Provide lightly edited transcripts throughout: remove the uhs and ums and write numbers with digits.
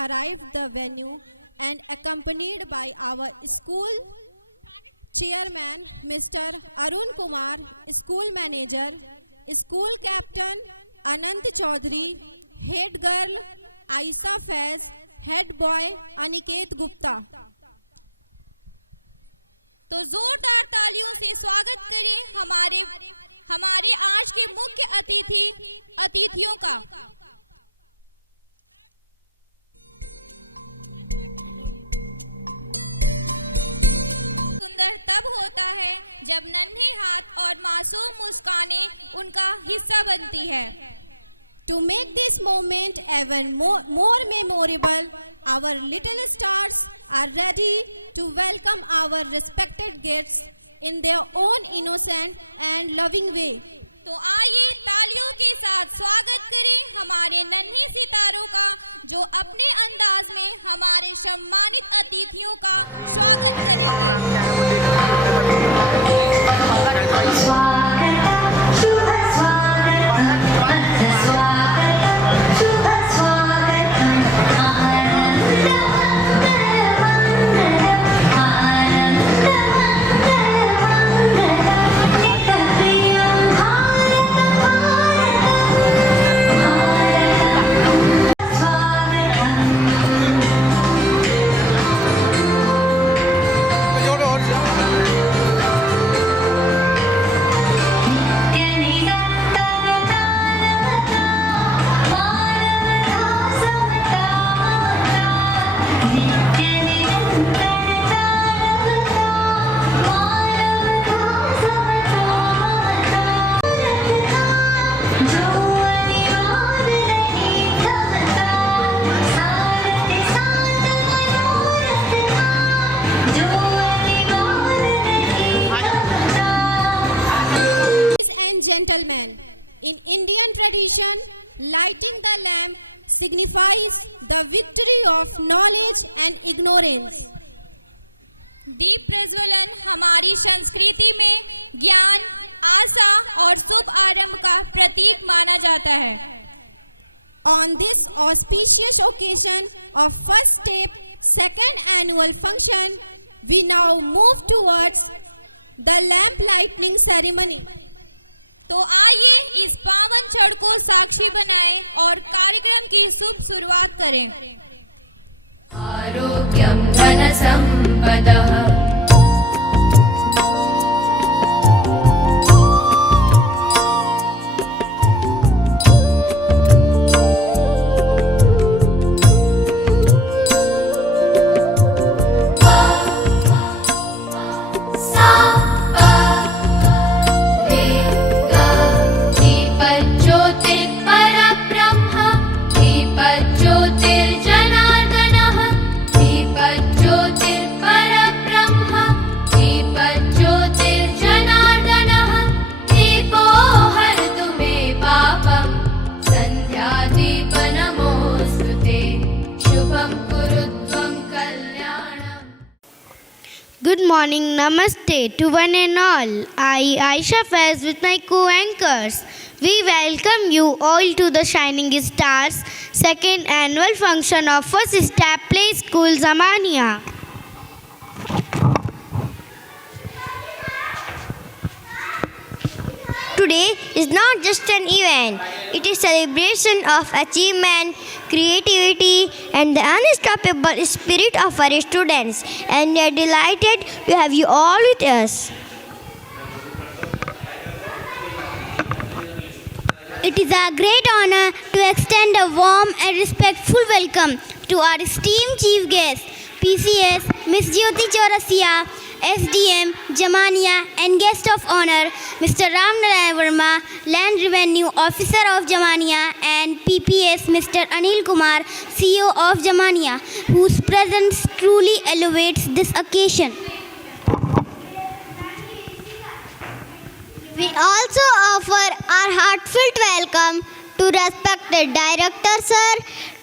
arrived the venue and accompanied by our school chairman Mr. Arun Kumar, school manager, school captain Anant Chaudhary, head girl Aisha Faiz, head boy Aniket Gupta। तो जोरदार तालियों से स्वागत करें हमारे आज के मुख्य अतिथियों का। सुंदर तब होता है जब नन्हे हाथ और मासूम मुस्कानें उनका हिस्सा बनती है। To make this moment even more memorable, our little stars are ready to welcome our respected guests in their own innocent and loving way। तो आइए तालियों के साथ स्वागत करें हमारे नन्हे सितारों का, जो अपने अंदाज में हमारे सम्मानित अतिथियों का lighting the lamp signifies the victory of knowledge and ignorance। दीप प्रज्वलन हमारी संस्कृति में ज्ञान, आशा और शुभ आरंभ का प्रतीक माना जाता है। On this auspicious occasion of first step, second annual function, we now move towards the lamp lighting ceremony. तो आइए इस पावन क्षण को साक्षी बनाएं और कार्यक्रम की शुभ शुरुआत करें। आरोग्यं धनसम्पदः Good morning, namaste to one and all. I, Aisha Faiz with my co-anchors. We welcome you all to the Shining Stars second annual function of First Step Play School Zamania. Today is not just an event, it is celebration of achievement, creativity and the unstoppable spirit of our students, and we are delighted to have you all with us. It is a great honor to extend a warm and respectful welcome to our esteemed chief guest, PCS Ms. Jyoti Chaurasia, SDM Jamania, and guest of honor Mr. Ram Narayan Verma, Land Revenue Officer of Jamania, and PPS Mr. Anil Kumar, CEO of Jamania, whose presence truly elevates this occasion. We also offer our heartfelt welcome to respected Director Sir,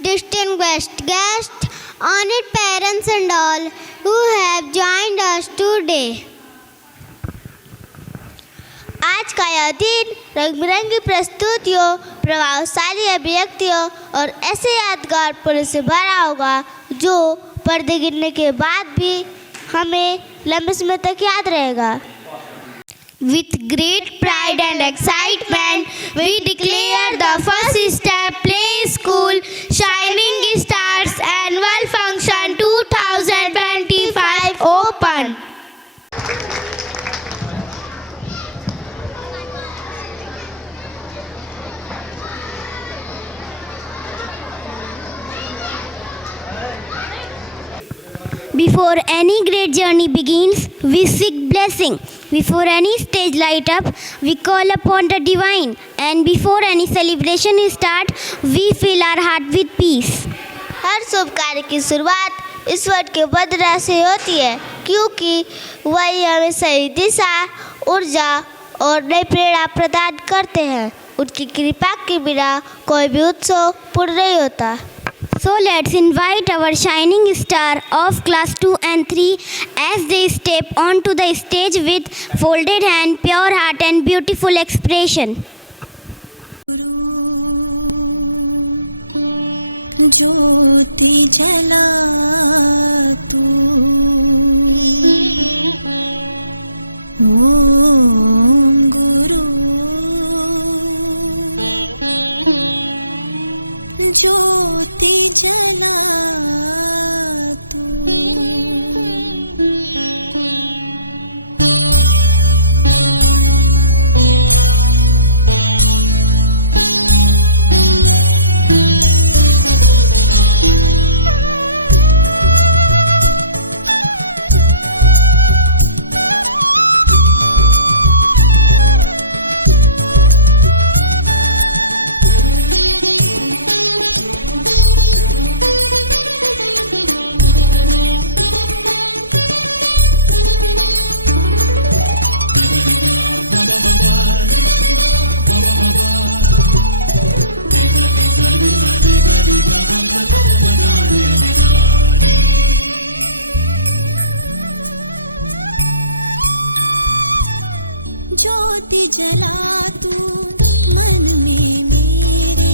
distinguished guests, honored parents and all who have joined us today. आज का यह दिन रंग बिरंगी प्रस्तुतियों, प्रभावशाली अभिव्यक्तियों और ऐसे यादगार पलों से भरा होगा जो पर्दे गिरने के बाद भी हमें लंबे समय तक याद रहेगा. With great pride and excitement, we declare the First Step Play School Shining Stars Annual Function 2025 open. Before any great journey begins, we seek blessing. Before any stage light up, we call upon the divine. And before any celebration starts, we fill our heart with peace. हर शुभ कार्य की शुरुआत ईश्वर के वज्र से होती है, क्योंकि वही हमें सही दिशा, ऊर्जा और नई प्रेरणा प्रदान करते हैं. उनकी कृपा के बिना कोई भी उत्सव पूर्ण नहीं होता. So let's invite our shining star of class 2 and 3 as they step onto the stage with folded hand, pure heart and beautiful expression. ज्योति जला तू ओम गुरु ज्योति जला तू ज्योति जला तू मन में मेरे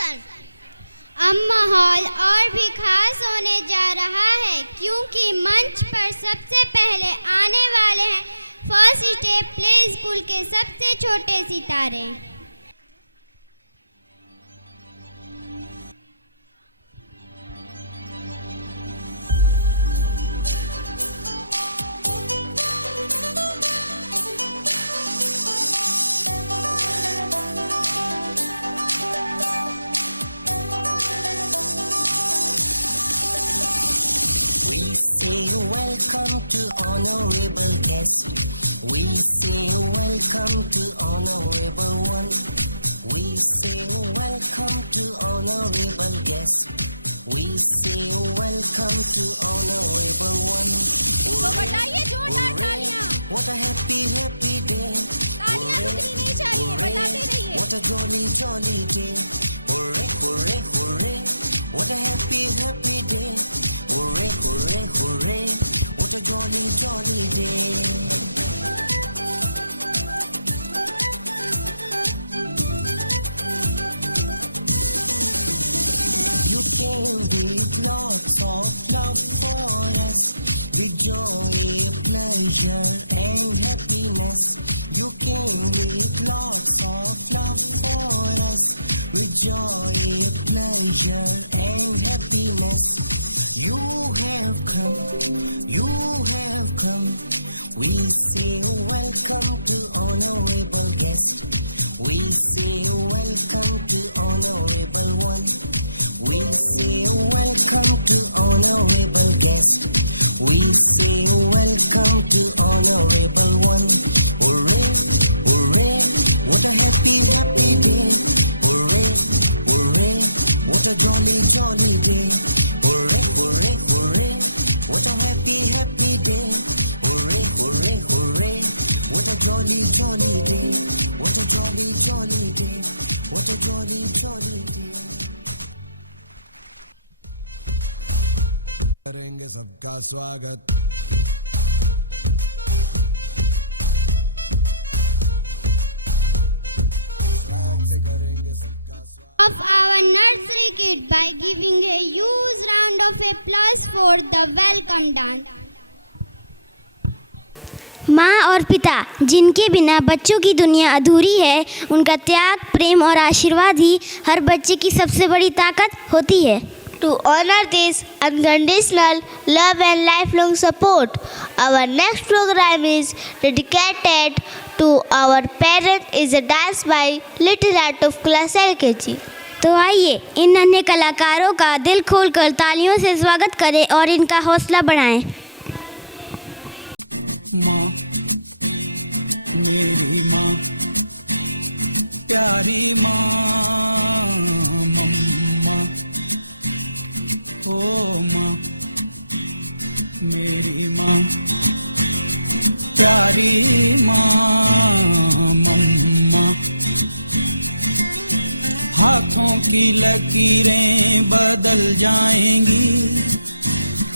अब माहौल और भी खास होने जा रहा है क्योंकि मंच पर सबसे पहले आने वाले हैं फर्स्ट स्टेप प्ले स्कूल के सबसे छोटे सितारे। करेंगे सबका स्वागत। Of our nursery kid by giving a huge round of applause for the welcome dance. माँ और पिता जिनके बिना बच्चों की दुनिया अधूरी है, उनका त्याग, प्रेम और आशीर्वाद ही हर बच्चे की सबसे बड़ी ताकत होती है। To honor this unconditional love and lifelong support, our next program is dedicated to our parents. Is a dance by Little Art of Class LKG. तो आइए इन नन्हे कलाकारों का दिल खोलकर तालियों से स्वागत करें और इनका हौसला बढ़ाएं। मेरी माँ, प्यारी माँ, ओ माँ, मेरी माँ, प्यारी माँ, मम्मा। हाथों की लकीरें बदल जाएंगी,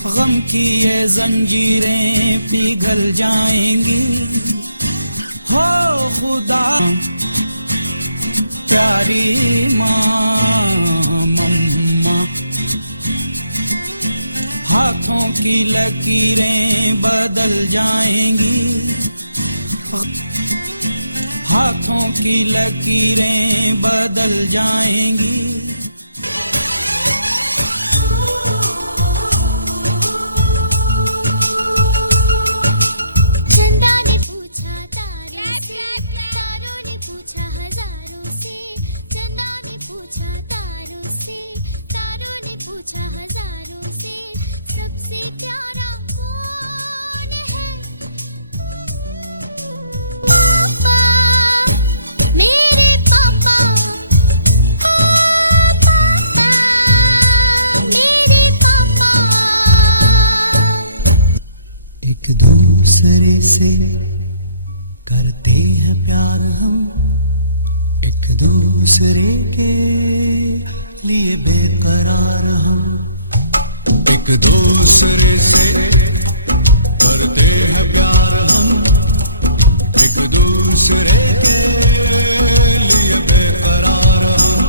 गम की ये जंजीरें पिघल जाएंगी। हो खुदा, प्यारी माँ, मम्मा। हाथों की लकीरें बदल जाएंगी, हाथों की लकीरें बदल जाएंगी। एक दूसरे से करते हैं प्यार हम, एक दूसरे के लिए बेकरार हम। एक दूसरे से करते हैं प्यार हम, एक दूसरे के लिए बेकरार हम।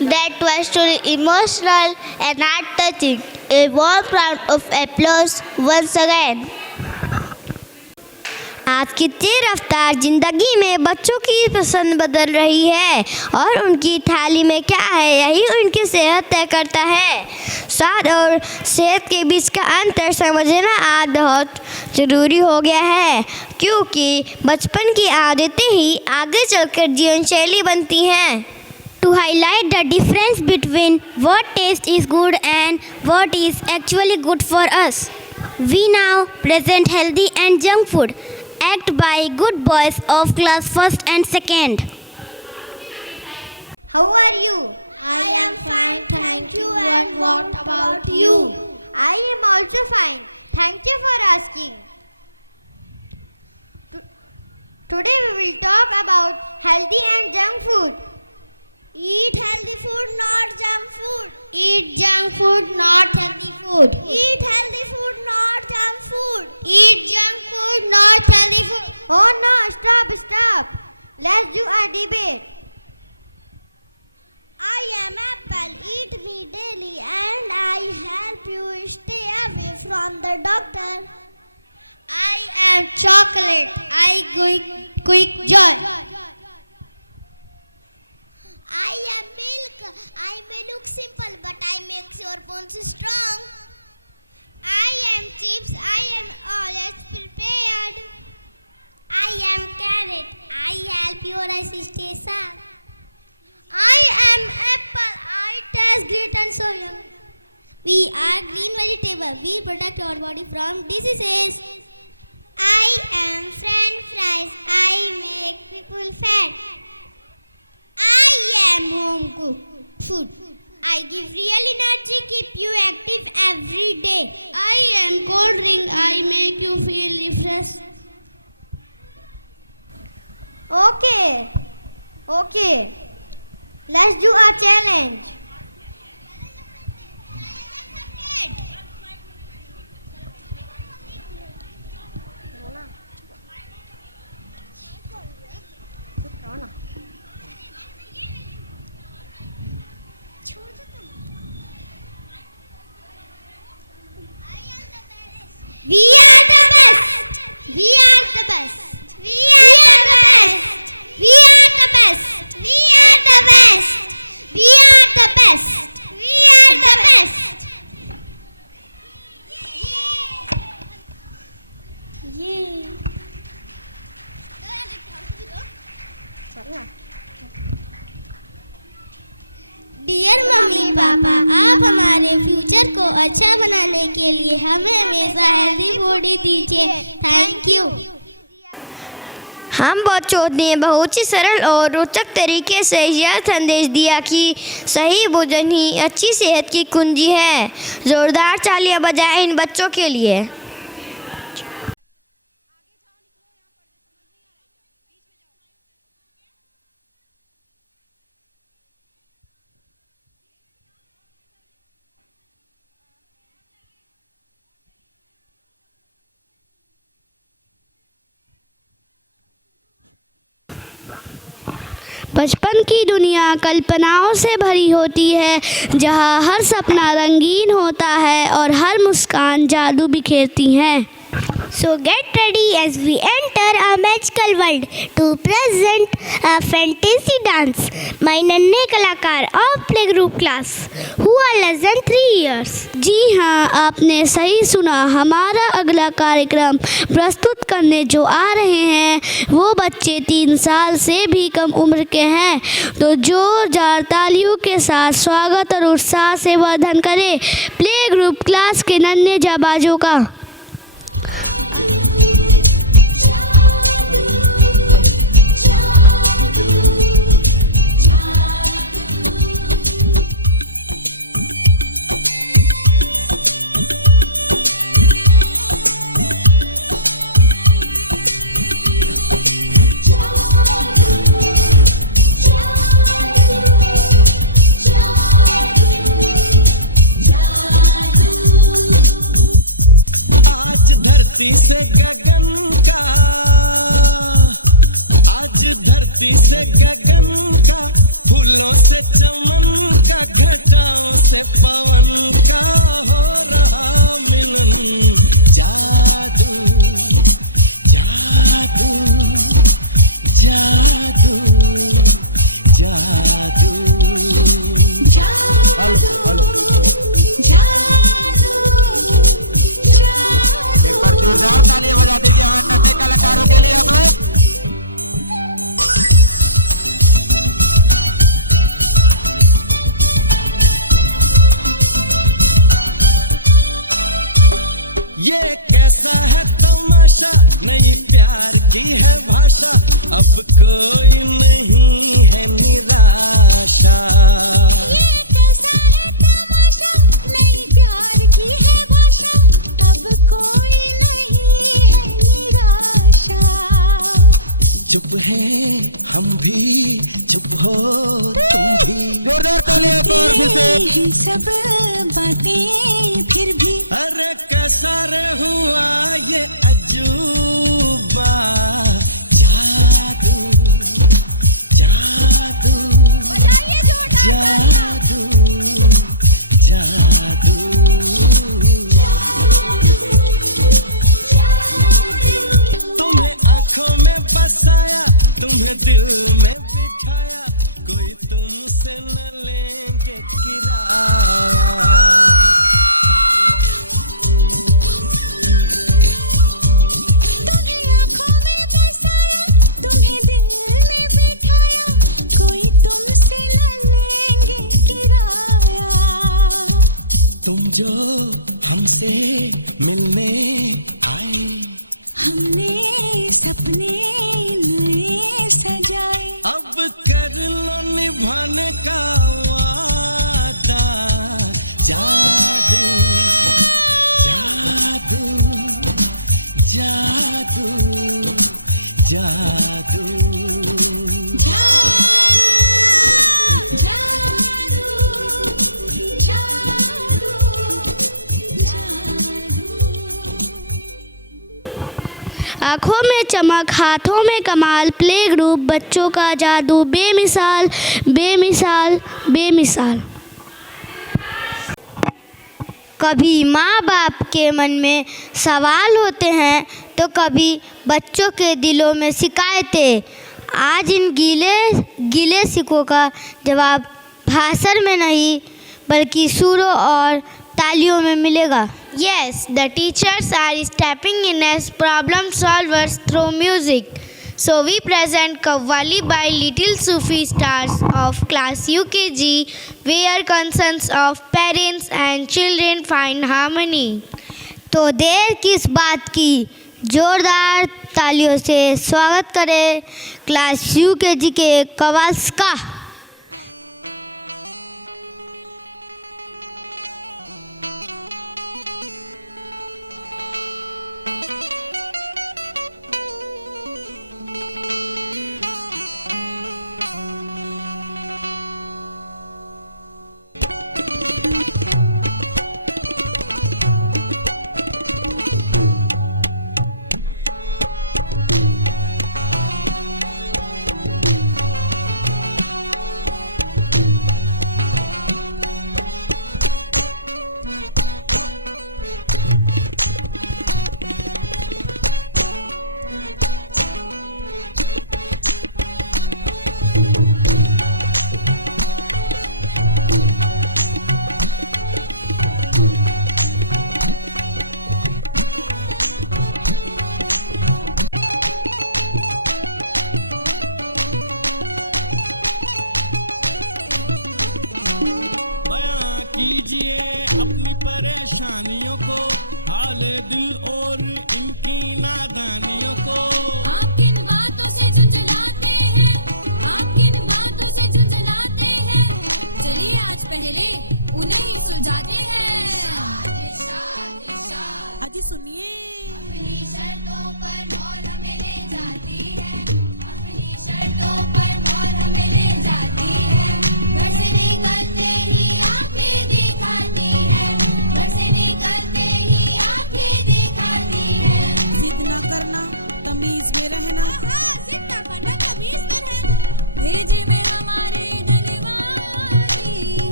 That was truly emotional and heart-touching. A warm round of applause once again. आज की तेज रफ्तार जिंदगी में बच्चों की पसंद बदल रही है और उनकी थाली में क्या है यही उनकी सेहत तय करता है। स्वाद और सेहत के बीच का अंतर समझना आज बहुत ज़रूरी हो गया है, क्योंकि बचपन की आदतें ही आगे चलकर जीवन शैली बनती हैं। To highlight the difference between what taste is good and what is actually good for us, we now present healthy and junk food, act by good boys of class 1st and 2nd. How are you? I am fine, thank you. And what about you? I am also fine. Thank you for asking. Today we will talk about healthy and junk food. Eat healthy food, not junk food. Eat junk food, not healthy food. Eat healthy food, not junk food. Eat junk food, not healthy food. Oh no, stop. Let's do a debate. I am apple, eat me daily and I help you stay away from the doctor. I am chocolate, I quick jump. I am milk, I may look simple but I make your bones strong. I am chips, I am always prepared. I am carrot, I help your eyes stay sharp. I am apple, I taste great and so young. We are green vegetable, we protect your body from diseases. I am french fries, I make people fat. I am home cooked food. I give real energy, keep you active every day. I am cold drink, I make you feel refreshed. Okay. Let's do a challenge. We are the best. We are the best. We are the best. We are the best. We are the best. We are the best. We are the best. Dear mummy papa, आप हमारे future को अच्छा बनाने के लिए हमें हमेशा healthy food दीजिए। Thank you. हम बच्चों ने बहुत ही सरल और रोचक तरीके से यह संदेश दिया कि सही भोजन ही अच्छी सेहत की कुंजी है। जोरदार तालियां बजाएं इन बच्चों के लिए। बचपन की दुनिया कल्पनाओं से भरी होती है, जहाँ हर सपना रंगीन होता है और हर मुस्कान जादू बिखेरती है। So get ready as we enter a magical world to present a fantasy dance. My नन्हे कलाकार of playgroup class who are less than 3 years. जी हाँ, आपने सही सुना। हमारा अगला कार्यक्रम प्रस्तुत करने जो आ रहे हैं वो बच्चे 3 साल से भी कम उम्र के हैं। तो जोरदार तालियों के साथ स्वागत और उत्साह से वर्धन करें प्ले ग्रुप क्लास के नन्हे जाबाजों का। गगन का, फूलों से चमन का, घटाओं से पवन का हो रहा मिलन। जादू जादू जादू ये कैसा है तमाशा, नई प्यार की है भाषा, अब कोई नहीं है निराशा। ये कैसा है तमाशा, नई प्यार की है भाषा, अब कोई नहीं है निराशा। चुप है हम भी, चुप हो तुम भी, सब बातें फिर भी। अरे कैसा रे हुआ ये अजूबा, जादू जादू जादू जादू। तुम्हें आंखों में बसाया, तुम्हें दिल में बिठाया, कोई तुमसे न लेंगे किराया। तुम जो हमसे मिलने आए, हमने सपने नए सजाए, अब कर लो निभाने का वादा। जादू जादू जादू जादू। आँखों में चमक, हाथों में कमाल, प्ले ग्रुप बच्चों का जादू, बेमिसाल बेमिसाल बेमिसाल। कभी माँ बाप के मन में सवाल होते हैं तो कभी बच्चों के दिलों में शिकायतें। आज इन गीले सिक्कों का जवाब भाषण में नहीं बल्कि सुरों और तालियों में मिलेगा। Yes, the teachers are stepping in as problem solvers through music. So we present Qawwali by Little Sufi Stars of class UKG, where concerns of parents and children find harmony. तो देर किस बात की, जोरदार तालियों से स्वागत करें क्लास UKG के कवास का।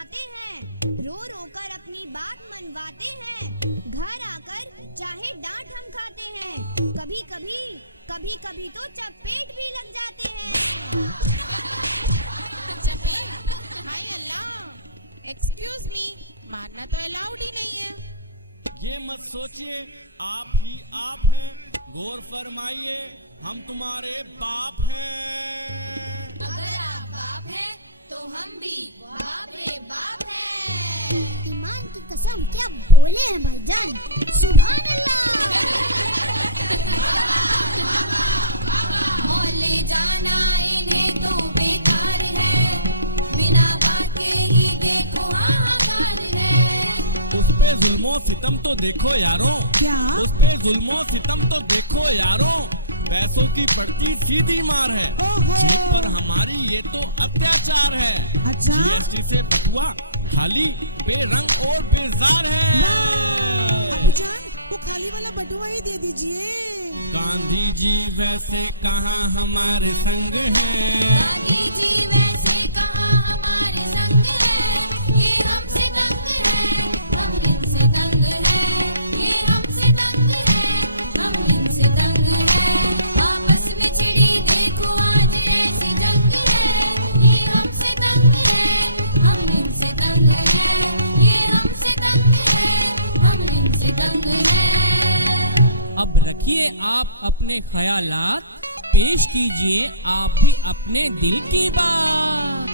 जाते हैं, रो रो कर अपनी बात मनवाते हैं, घर आकर चाहे डांट हम खाते हैं, कभी कभी तो चपेट भी लग जाते हैं। हाय अल्लाह, एक्सक्यूज मी, मारना तो अलाउड ही नहीं है। ये मत सोचिए, आप ही आप हैं, गौर फरमाइए, हम तुम्हारे बाप हैं। अगर आप बाप हैं तो हम भी बाप रे बाप हैं। ईमान की कसम क्या बोले हैं भाईजान, सुभान अल्लाह। मोहल्ले जाना इन्हें तो बेकार है, बिना बात के ही देखो हाहाकार है। उस पे जुल्मो सितम तो देखो यारों, क्या? उस पे जुल्मो सितम तो देखो यारों, पैसों की पड़ती सीधी मार है, जेब पर हमारी ये तो अत्याचार है। अच्छा? जीएसटी से बटुआ खाली बेरंग और बेजार है। अबूजान, वो खाली वाला बटुआ ही दे दीजिए। गांधी जी वैसे कहाँ हमारे संग हैं। गांधी जी वैसे कहाँ हमारे संग है, ये हमसे तंग है, हम इनसे तंग है, ये हमसे तंग है, हम इनसे तंग है। आपस में छिड़ी देखो आज ऐसी जंग है, ये हमसे तंग है, हम इनसे तंग है, ये हमसे तंग है, हम इनसे तंग है। अब रखिए आप अपने ख्यालात, पेश कीजिए आप भी अपने दिल की बात।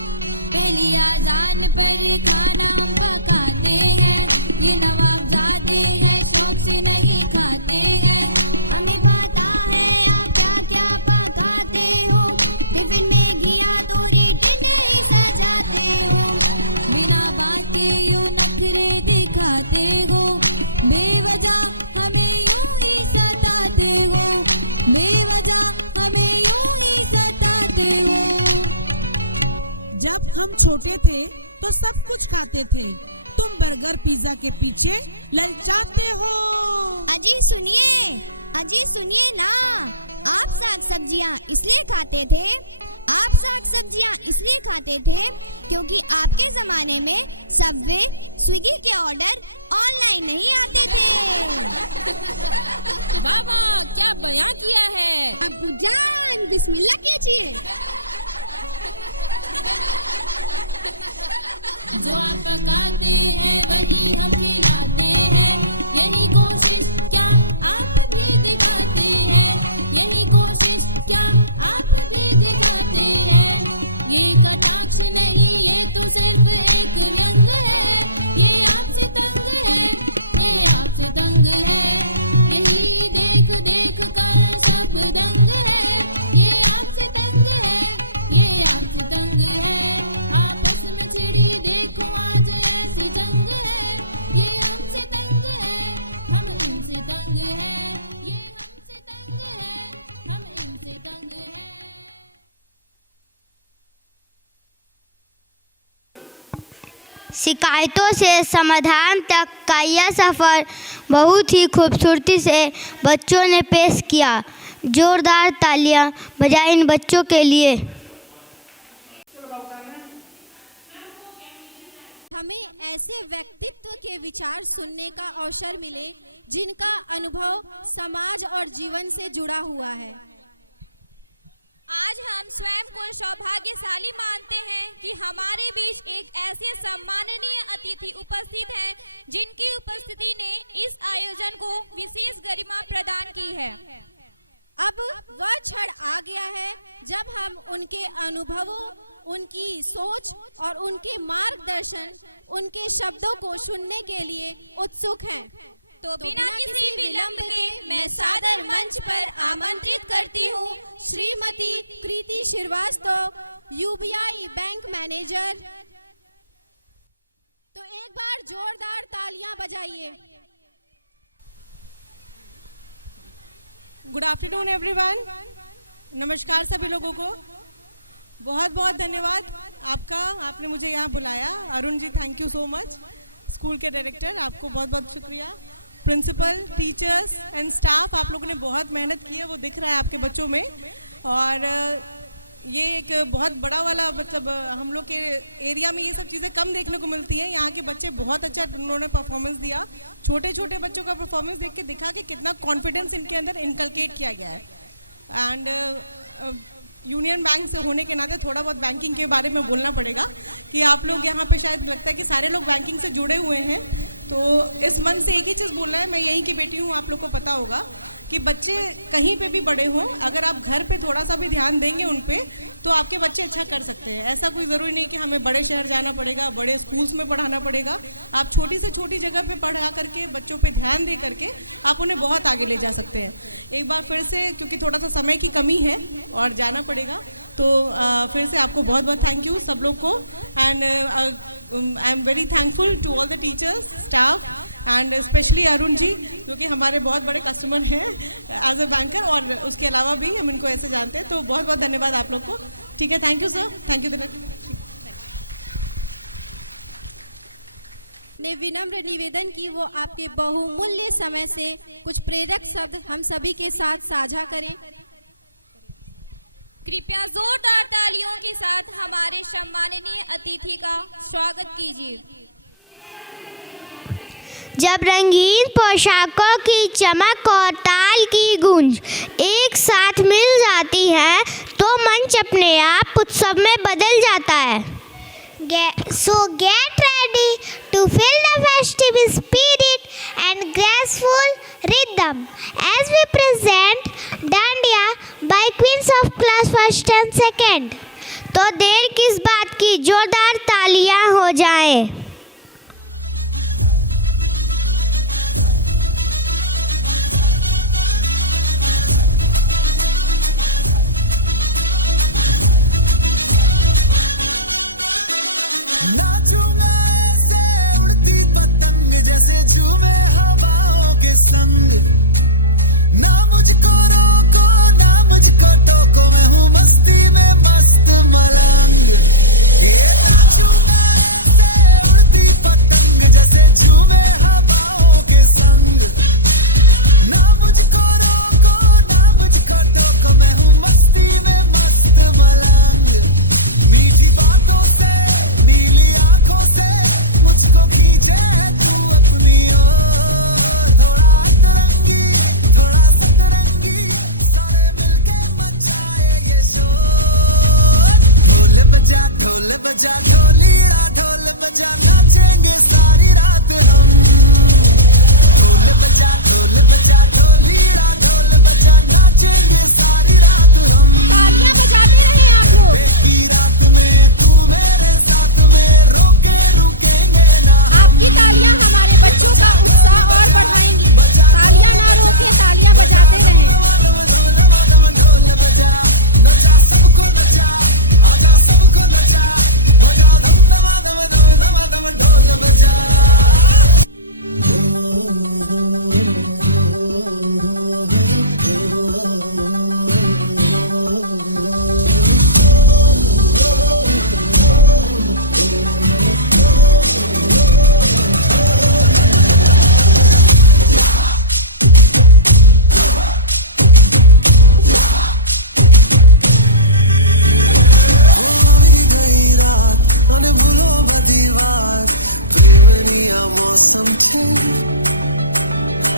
पहली आजान पर खाना हम पकाते हैं, ये नवाबजादे हैं शौक से नहीं खाते हैं। हमें पता है आप क्या क्या पकाते हो, टिफिन में घिया तोरी टिंडे ही सजाते हो। बिना बात के यूं नखरे दिखाते हो, बेवजह हमें यूं ही सताते हो, बेवजह हमें यूं ही सताते हो। जब हम छोटे थे तो सब कुछ खाते थे, तुम बर्गर पिज्जा के पीछे ललचाते हो। अजी सुनिए ना, आप साग सब्जियां इसलिए खाते थे, आप साग सब्जियां इसलिए खाते थे क्योंकि आपके जमाने में सबवे स्विगी के ऑर्डर ऑनलाइन नहीं आते थे। वाह वाह, क्या बयां किया है। अब्बूजान बिस्मिल्लाह कीजिए। जो आप पकाते हैं वही हम खिलाते हैं, यही कोशिश क्या आप भी दिखाते हैं, यही कोशिश क्या आप भी दिखाते हैं। ये कटाक्ष नहीं, ये तो सिर्फ एक व्यंग है, ये आपसे तंग है, ये आपसे तंग है, यही देख देख कर सब दंग है, ये आपसे तंग है, ये आपसे तंग है। आपस में छिड़ी देखो आज ऐसी जंग है, ये हमसे तंग है, हम इनसे तंग है, ये हमसे तंग है, हम इनसे तंग है। शिकायतों से समाधान तक का यह सफ़र बहुत ही खूबसूरती से बच्चों ने पेश किया। जोरदार तालियां बजाएं इन बच्चों के लिए। हमें ऐसे व्यक्तित्व के विचार सुनने का अवसर मिले जिनका अनुभव समाज और जीवन से जुड़ा हुआ है। आज हम स्वयं को सौभाग्यशाली मानते हैं कि हमारे बीच एक ऐसे सम्माननीय अतिथि उपस्थित हैं जिनकी उपस्थिति ने इस आयोजन को विशेष गरिमा प्रदान की है। अब वह क्षण आ गया है जब हम उनके अनुभवों, उनकी सोच और उनके मार्गदर्शन, उनके शब्दों को सुनने के लिए उत्सुक हैं। तो बिना किसी विलंब के मैं सादर मंच पर आमंत्रित करती हूँ श्रीमती कृति श्रीवास्तव, यूबीआई बैंक मैनेजर। तो एक बार जोरदार तालियां बजाइए। Good afternoon everyone. नमस्कार सभी लोगों को। बहुत बहुत धन्यवाद आपका, आपने मुझे यहाँ बुलाया। Arun ji, thank you so much. School के डायरेक्टर, आपको बहुत बहुत शुक्रिया। प्रिंसिपल, टीचर्स एंड स्टाफ, आप लोगों ने बहुत मेहनत की है, वो दिख रहा है आपके बच्चों में। और ये एक बहुत बड़ा वाला मतलब हम लोग के एरिया में ये सब चीज़ें कम देखने को मिलती है। यहाँ के बच्चे बहुत अच्छा उन्होंने परफॉर्मेंस दिया। छोटे छोटे बच्चों का परफॉर्मेंस देख के दिखा कि कितना कॉन्फिडेंस इनके अंदर इनकलकेट किया गया है। एंड यूनियन बैंक से होने के नाते थोड़ा बहुत बैंकिंग के बारे में बोलना पड़ेगा कि आप लोग यहाँ पे शायद लगता है कि सारे लोग बैंकिंग से जुड़े हुए हैं। तो इस मन से एक ही चीज़ बोलना है, मैं यहीं की बेटी हूँ, आप लोग को पता होगा कि बच्चे कहीं पे भी बड़े हों, अगर आप घर पे थोड़ा सा भी ध्यान देंगे उन पे तो आपके बच्चे अच्छा कर सकते हैं। ऐसा कोई ज़रूरी नहीं कि हमें बड़े शहर जाना पड़ेगा, बड़े स्कूल्स में पढ़ाना पड़ेगा। आप छोटी से छोटी जगह पे पढ़ा करके बच्चों पे ध्यान दे करके आप उन्हें बहुत आगे ले जा सकते हैं। एक बार फिर से, क्योंकि थोड़ा सा समय की कमी है और जाना पड़ेगा, तो फिर से आपको बहुत बहुत थैंक यू सब लोग को। And I am very thankful to all the teachers, staff and specially Arun ji, जो कि हमारे बहुत बड़े कस्टमर हैं एज ए बैंकर, और उसके अलावा भी हम इनको ऐसे जानते हैं। तो बहुत बहुत धन्यवाद आप लोग को। ठीक है, thank you sir, thank you. ने विनम्र निवेदन की वो आपके बहुमूल्य समय से कुछ प्रेरक शब्द हम सभी के साथ साझा करें। कृपया जोरदार तालियों के साथ हमारे सम्माननीय अतिथि का स्वागत कीजिए। जब रंगीन पोशाकों की चमक और ताल की गूंज एक साथ मिल जाती है तो मंच अपने आप उत्सव में बदल जाता है। So get ready to feel the festive spirit and graceful rhythm as we present Dandiya by Queens of Class 1st and 2nd। तो देर किस बात की, जोरदार तालियां हो जाएं। नाचूंगा ऐसे उड़ती पतंग जैसे झूमे हवाओं के संग। ना मुझको रोको ना मुझको टोको, मैं हूँ मस्ती में मस्त मलंग। ये नाचूंगा ऐसे उड़ती पतंग जैसे झूमे हवाओं के संग। ना मुझको रोको ना मुझको टोको, मैं हूँ मस्ती में मस्त मलंग। मीठी बातों से नीली आंखों से मुझको खींचे है तू अपनी ओर। थोड़ा अतरंगी थोड़ा सतरंगी, सारे मिलके मचाए ये शोर। ढोल बजा ढोलीड़ा ढोल बजा, नाचेंगे सारी रात हम। ढोल बजा ढोलीड़ा ढोल बजा, नाचेंगे सारी रात हम। तालियां बजाते रहे आप लोग। की रात में तू मेरे साथ में, रोके रुकेंगे ना। आपकी तालियां हमारे बच्चों का उत्साह और बढ़ाएंगी। तालियां ना रोके, तालियां बजाते रहें।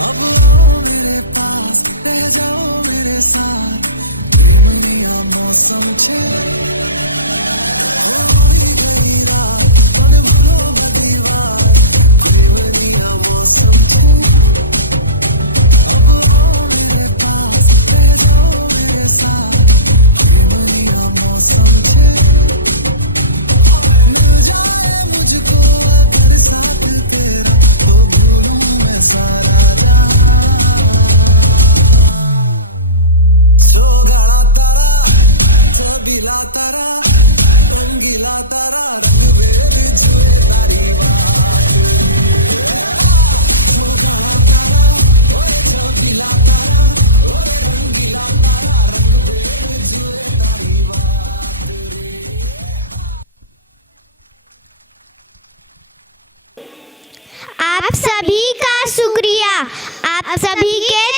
अब आओ मेरे पास, रह जाओ मेरे साथ, प्रेमनिया मौसम छे। होई गई रात, मन भरो दीवार, प्रेमनिया मौसम छे। अब आओ मेरे पास, रह जाओ मेरे साथ, प्रेमनिया मौसम छे। मिल जाए मुझको अगर साथ तेरा, तो भूलूं मैं सारा जहां। सोगा तारा छबीला तारा रंगीला तारा, रंग बेर छुए तारी बात। सोगा तारा ओए छबीला तारा ओए रंगीला तारा, रंग बेर छुए तारी बात। आप सभी का शुक्रिया। आप सभी के